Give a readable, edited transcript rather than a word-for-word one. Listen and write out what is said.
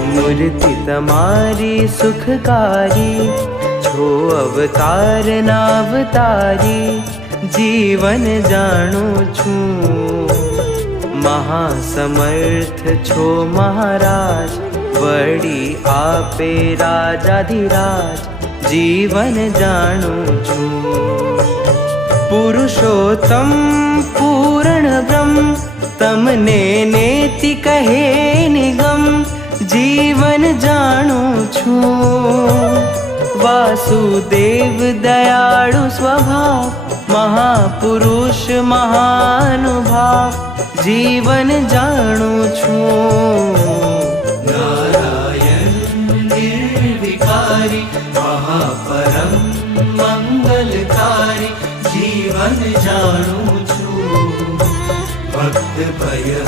मूर्ति तमारी सुखकारी, छो अवतार नावतारी, जीवन जाणु छूं। महासमर्थ छो महाराज, वडी आपे राजाधिराज, जीवन जाणु छूं। पुरुषोत्तम पूर्ण ब्रह्म, तमने नेति कहे निगम, जीवन जाणु छूं। वासुदेव दयाळु स्वभाव, महापुरुष महानुभाव, जीवन जाणु छूं। नारायण निर्विकारी, महापरम मंगलकारी, जीवन जाणु छूं। भक्त भय